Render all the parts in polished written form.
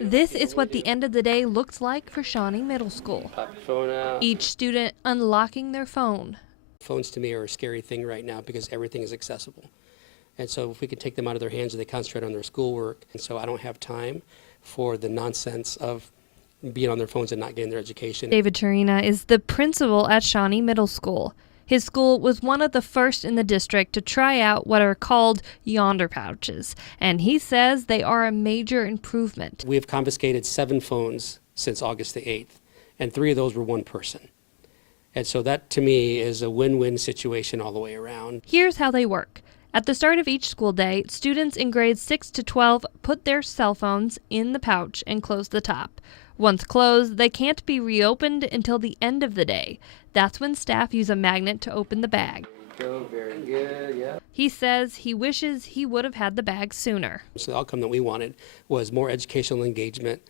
This is what the end of the day looks like for Shawnee Middle School. Pop your phone out. Each student unlocking their phone. Phones to me are a scary thing right now because everything is accessible. And so if we could take them out of their hands and they concentrate on their schoolwork. And so I don't have time for the nonsense of being on their phones and not getting their education. David Turina is the principal at Shawnee Middle School. His school was one of the first in the district to try out what are called Yondr Pouches, and he says they are a major improvement. We have confiscated 7 phones since August the 8th, and 3 of those were one person. And so that, to me, is a win-win situation all the way around. Here's how they work. At the start of each school day, students in grades 6 to 12 put their cell phones in the pouch and close the top. Once closed, they can't be reopened until the end of the day. That's when staff use a magnet to open the bag. Go, very good, yeah. He says he wishes he would have had the bag sooner. So the outcome that we wanted was more educational engagement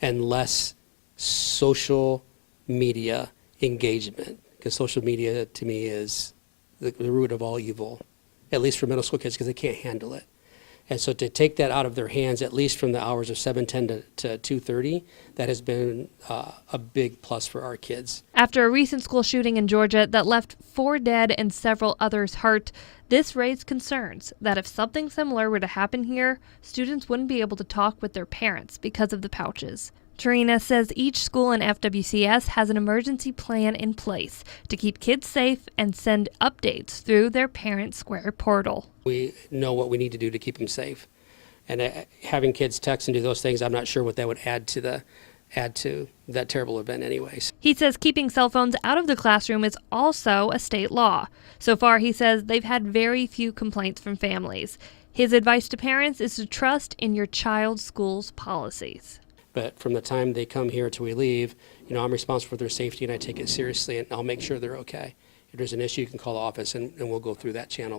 and less social media engagement, because social media to me is the root of all evil, at least for middle school kids, because they can't handle it. And so to take that out of their hands, at least from the hours of 7:10 to 2:30, that has been a big plus for our kids. After a recent school shooting in Georgia that left 4 dead and several others hurt, this raised concerns that if something similar were to happen here, students wouldn't be able to talk with their parents because of the pouches. Turina says each school in FWCS has an emergency plan in place to keep kids safe and send updates through their Parent Square portal. We know what we need to do to keep them safe. And having kids text and do those things, I'm not sure what that would add to that terrible event anyways. He says keeping cell phones out of the classroom is also a state law. So far, he says they've had very few complaints from families. His advice to parents is to trust in your child's school's policies. But from the time they come here till we leave, I'm responsible for their safety and I take it seriously and I'll make sure they're okay. If there's an issue, you can call the office and we'll go through that channel.